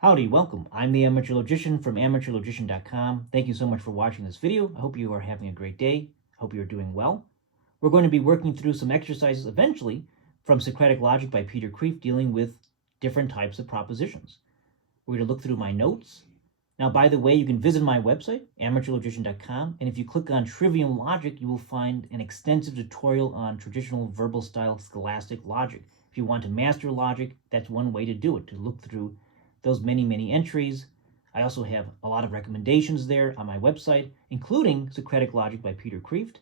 Howdy, welcome. I'm the Amateur Logician from amateurlogician.com. Thank you so much for watching this video. I hope you are having a great day. I hope you are doing well. We're going to be working through some exercises eventually from Socratic Logic by Peter Kreeft dealing with different types of propositions. We're going to look through my notes. Now, by the way, you can visit my website, amateurlogician.com, and if you click on Trivium Logic, you will find an extensive tutorial on traditional verbal style scholastic logic. If you want to master logic, that's one way to do it, to look through those many entries. I also have a lot of recommendations there on my website, including Socratic Logic by Peter Kreeft.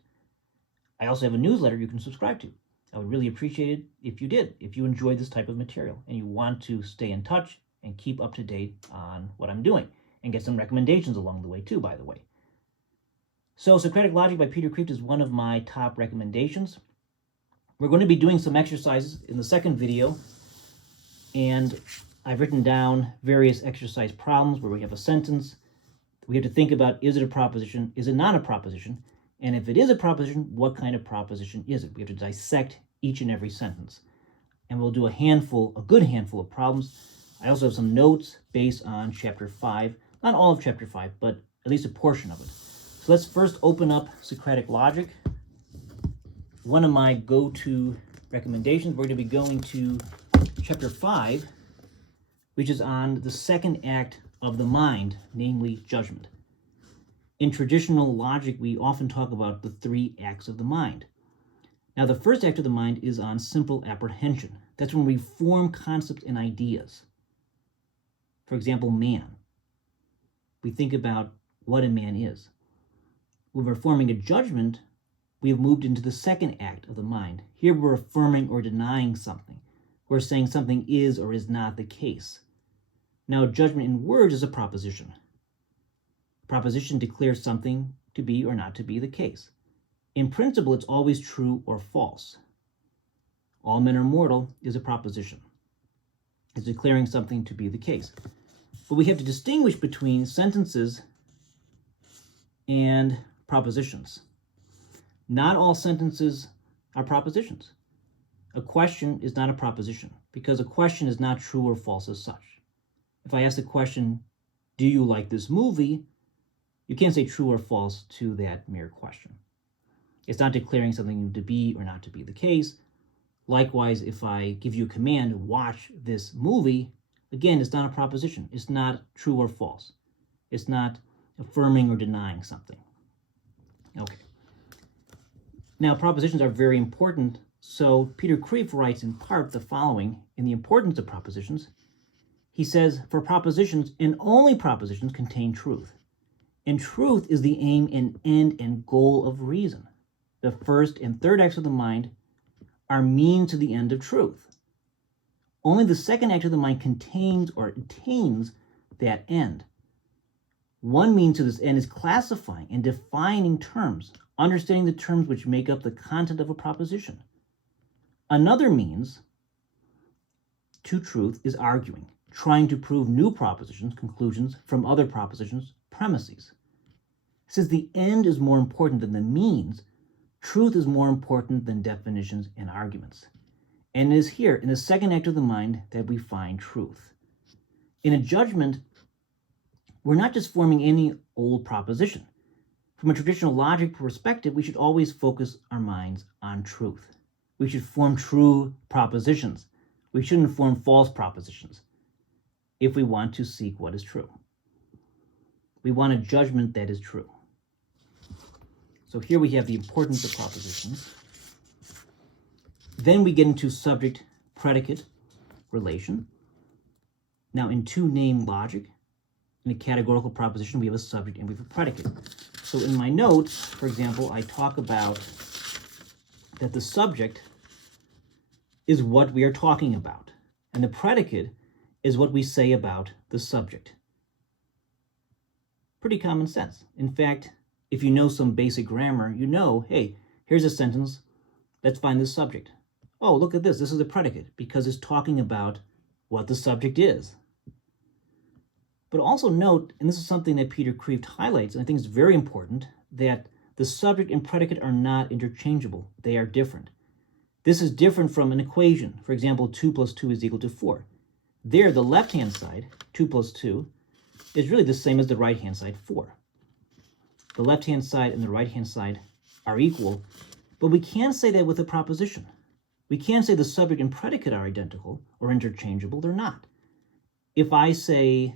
I also have a newsletter you can subscribe to. I would really appreciate it if you did, if you enjoyed this type of material and you want to stay in touch and keep up to date on what I'm doing and get some recommendations along the way too, by the way. So Socratic Logic by Peter Kreeft is one of my top recommendations. We're going to be doing some exercises in the second video, and I've written down various exercise problems where we have a sentence. We have to think about, is it a proposition? Is it not a proposition? And if it is a proposition, what kind of proposition is it? We have to dissect each and every sentence. And we'll do a good handful of problems. I also have some notes based on chapter 5. Not all of chapter 5, but at least a portion of it. So let's first open up Socratic Logic. One of my go-to recommendations, we're going to be going to chapter 5, which is on the second act of the mind, namely judgment. In traditional logic, we often talk about the three acts of the mind. Now, the first act of the mind is on simple apprehension. That's when we form concepts and ideas. For example, man. We think about what a man is. When we're forming a judgment, we have moved into the second act of the mind. Here we're affirming or denying something. We're saying something is or is not the case. Now, judgment in words is a proposition. A proposition declares something to be or not to be the case. In principle, it's always true or false. All men are mortal is a proposition. It's declaring something to be the case. But we have to distinguish between sentences and propositions. Not all sentences are propositions. A question is not a proposition because a question is not true or false as such. If I ask the question, do you like this movie? You can't say true or false to that mere question. It's not declaring something to be or not to be the case. Likewise, if I give you a command, watch this movie, again, it's not a proposition. It's not true or false. It's not affirming or denying something. Okay. Now, propositions are very important. So Peter Kreeft writes in part the following in the importance of propositions. He says, for propositions, and only propositions, contain truth. And truth is the aim and end and goal of reason. The first and third acts of the mind are means to the end of truth. Only the second act of the mind contains or attains that end. One means to this end is classifying and defining terms, understanding the terms which make up the content of a proposition. Another means to truth is arguing, trying to prove new propositions, conclusions from other propositions, premises. Since the end is more important than the means, truth is more important than definitions and arguments. And it is here, in the second act of the mind, that we find truth. In a judgment, we're not just forming any old proposition. From a traditional logic perspective, we should always focus our minds on truth. We should form true propositions. We shouldn't form false propositions if we want to seek what is true. We want a judgment that is true. So here we have the importance of propositions. Then we get into subject-predicate relation. Now, in two-name logic, in a categorical proposition, we have a subject and we have a predicate. So in my notes, for example, I talk about that the subject is what we are talking about, and the predicate is what we say about the subject. Pretty common sense. In fact, if you know some basic grammar, you know, hey, here's a sentence, let's find the subject. Oh, look at this, this is the predicate, because it's talking about what the subject is. But also note, and this is something that Peter Kreeft highlights, and I think it's very important, that the subject and predicate are not interchangeable. They are different. This is different from an equation. For example, 2 + 2 = 4. There, the left-hand side, 2 plus 2, is really the same as the right-hand side, 4. The left-hand side and the right-hand side are equal, but we can't say that with a proposition. We can't say the subject and predicate are identical or interchangeable. They're not. If I say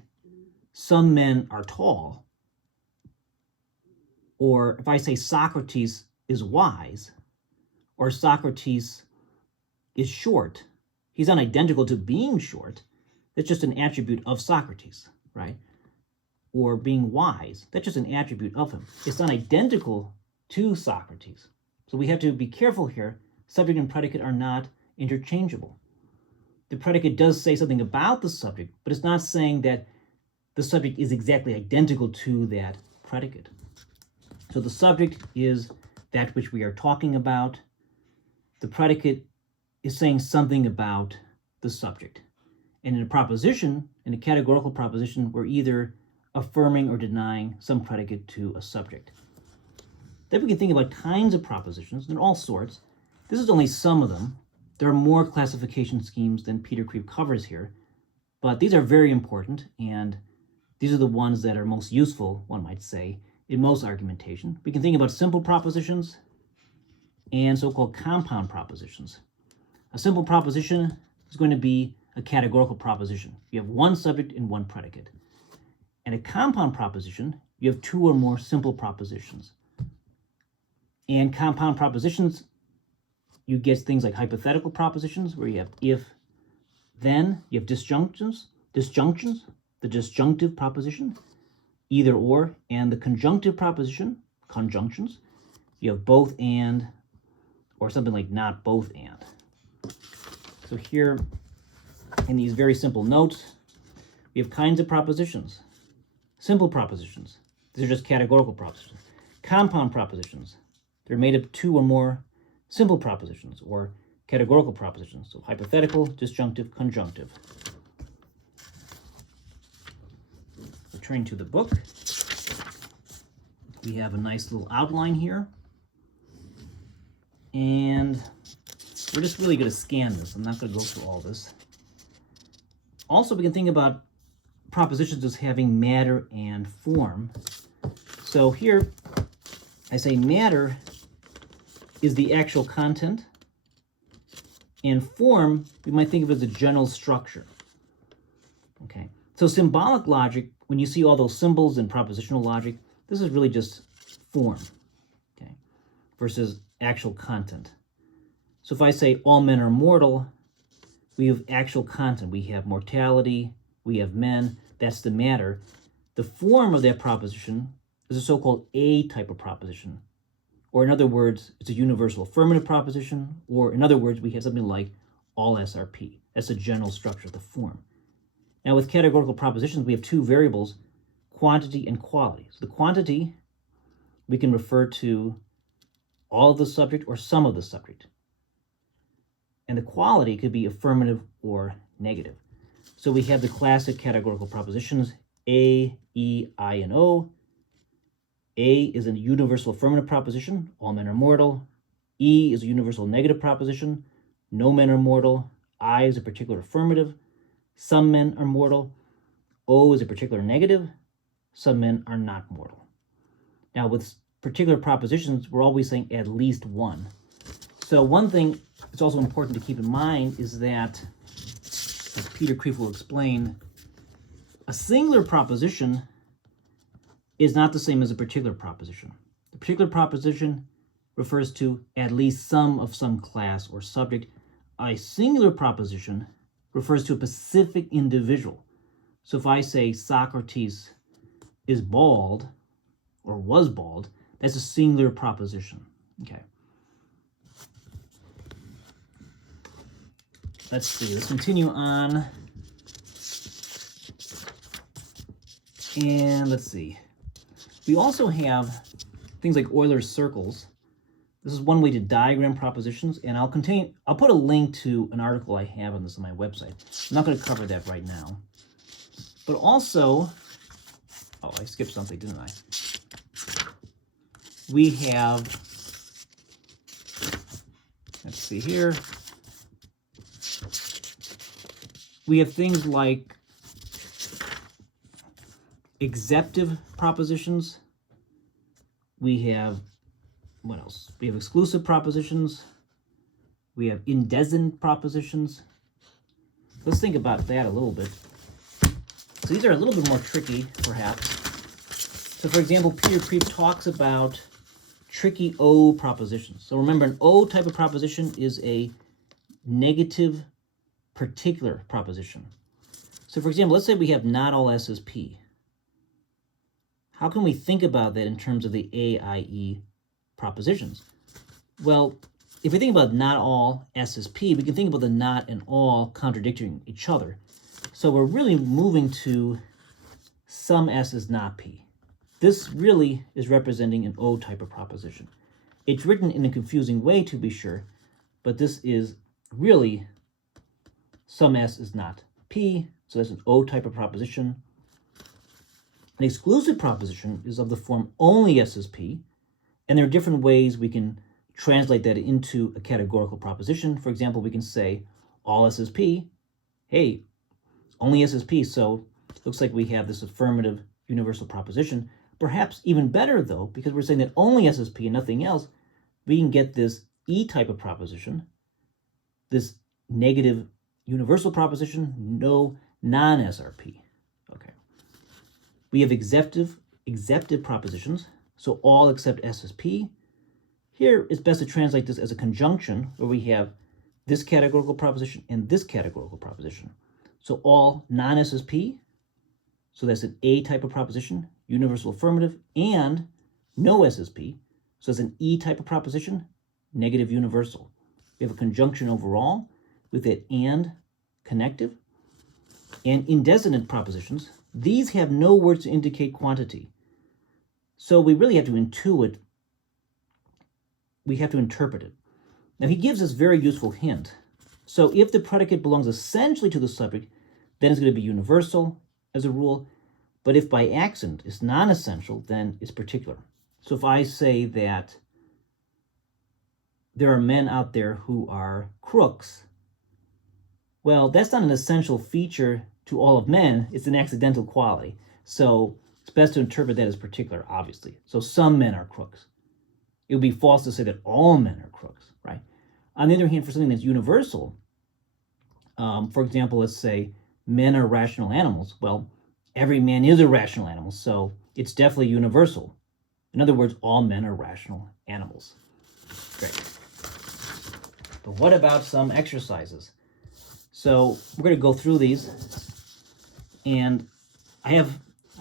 some men are tall, or if I say Socrates is wise, or Socrates is short, he's not identical to being short. It's just an attribute of Socrates, right? Or being wise, that's just an attribute of him. It's not identical to Socrates. So we have to be careful here. Subject and predicate are not interchangeable. The predicate does say something about the subject, but it's not saying that the subject is exactly identical to that predicate. So the subject is that which we are talking about. The predicate is saying something about the subject. And in a proposition, in a categorical proposition, we're either affirming or denying some predicate to a subject. Then we can think about kinds of propositions. There are all sorts. This is only some of them. There are more classification schemes than Peter Kreeft covers here, but these are very important, and these are the ones that are most useful, one might say, in most argumentation. We can think about simple propositions and so-called compound propositions. A simple proposition is going to be a categorical proposition. You have one subject and one predicate. And a compound proposition, you have two or more simple propositions. And compound propositions, you get things like hypothetical propositions, where you have if, then. You have disjunctions, the disjunctive proposition, either or, and the conjunctive proposition, conjunctions. You have both and, or something like not both and. So here, in these very simple notes, we have kinds of propositions. Simple propositions, these are just categorical propositions. Compound propositions, they're made of two or more simple propositions or categorical propositions. So hypothetical, disjunctive, conjunctive. Returning to the book, we have a nice little outline here. And we're just really going to scan this. I'm not going to go through all this. Also, we can think about propositions as having matter and form. So here, I say matter is the actual content, and form, we might think of as a general structure. Okay, so symbolic logic, when you see all those symbols in propositional logic, this is really just form, okay, versus actual content. So if I say all men are mortal, we have actual content. We have mortality, we have men, that's the matter. The form of that proposition is a so-called A type of proposition. Or in other words, it's a universal affirmative proposition, or in other words, we have something like all SRP. That's the general structure of the form. Now with categorical propositions, we have two variables, quantity and quality. So the quantity, we can refer to all of the subject or some of the subject. And the quality could be affirmative or negative. So we have the classic categorical propositions, A, E, I, and O. A is a universal affirmative proposition, all men are mortal. E is a universal negative proposition, no men are mortal. I is a particular affirmative, some men are mortal. O is a particular negative, some men are not mortal. Now with particular propositions, we're always saying at least one. So one thing that's also important to keep in mind is that, as Peter Kreeft will explain, a singular proposition is not the same as a particular proposition. The particular proposition refers to at least some of some class or subject. A singular proposition refers to a specific individual. So if I say Socrates is bald or was bald, that's a singular proposition. Okay. Let's see, let's continue on. And let's see. We also have things like Euler's circles. This is one way to diagram propositions, and I'll put a link to an article I have on this on my website. I'm not going to cover that right now. But also, oh, I skipped something, didn't I? We have, let's see here. We have things like exceptive propositions. We have, what else? We have exclusive propositions. We have indesignate propositions. Let's think about that a little bit. So these are a little bit more tricky, perhaps. So for example, Peter Kreeft talks about tricky O propositions. So remember, an O type of proposition is a negative particular proposition. So for example, let's say we have not all S is P. How can we think about that in terms of the AIE propositions? Well, if we think about not all S is P, we can think about the not and all contradicting each other. So we're really moving to some S is not P. This really is representing an O type of proposition. It's written in a confusing way, to be sure, but this is really some S is not P, so that's an O type of proposition. An exclusive proposition is of the form only S is P, and there are different ways we can translate that into a categorical proposition. For example, we can say all S is P. Hey, only S is P, so it looks like we have this affirmative universal proposition. Perhaps even better, though, because we're saying that only S is P and nothing else, we can get this E type of proposition, this negative universal proposition, no non-SRP. Okay. We have exceptive propositions, so all except S is P. Here, it's best to translate this as a conjunction, where we have this categorical proposition and this categorical proposition. So all non-S is P, so that's an A type of proposition, universal affirmative, and no S is P, so it's an E type of proposition, negative universal. We have a conjunction overall with it and connective. And indesignate propositions, these have no words to indicate quantity. So we really have to intuit, we have to interpret it. Now he gives us a very useful hint. So if the predicate belongs essentially to the subject, then it's going to be universal as a rule. But if by accident it's non-essential, then it's particular. So if I say that there are men out there who are crooks, well, that's not an essential feature to all of men. It's an accidental quality. So it's best to interpret that as particular, obviously. So some men are crooks. It would be false to say that all men are crooks, right? On the other hand, for something that's universal, for example, let's say men are rational animals. Well, every man is a rational animal, so it's definitely universal. In other words, all men are rational animals. Great. But what about some exercises? So we're going to go through these, and I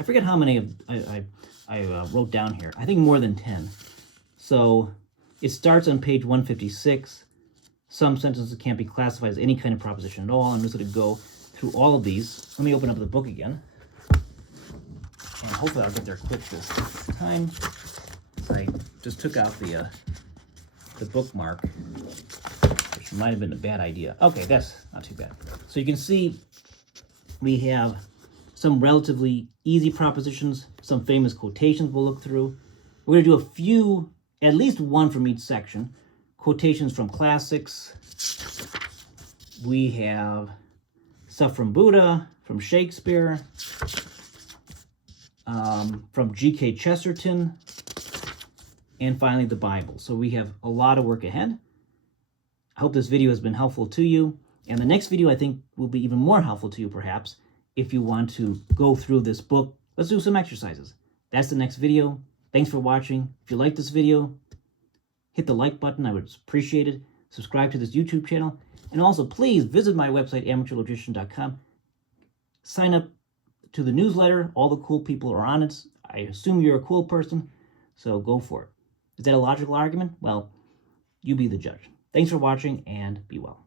forget how many I wrote down here. I think more than 10. So it starts on page 156. Some sentences can't be classified as any kind of proposition at all. I'm just going to go through all of these. Let me open up the book again. And hopefully I'll get there quick this time. So I just took out the bookmark, which might have been a bad idea. Okay, that's not too bad. So you can see we have some relatively easy propositions, some famous quotations we'll look through. We're going to do a few, at least one from each section. Quotations from classics. We have stuff from Buddha, from Shakespeare, from G.K. Chesterton, and finally the Bible. So we have a lot of work ahead. I hope this video has been helpful to you. And the next video I think will be even more helpful to you perhaps if you want to go through this book. Let's do some exercises. That's the next video. Thanks for watching. If you like this video, hit the like button. I would appreciate it. Subscribe to this YouTube channel. And also, please visit my website, amateurlogician.com. Sign up to the newsletter. All the cool people are on it. I assume you're a cool person, so go for it. Is that a logical argument? Well, you be the judge. Thanks for watching, and be well.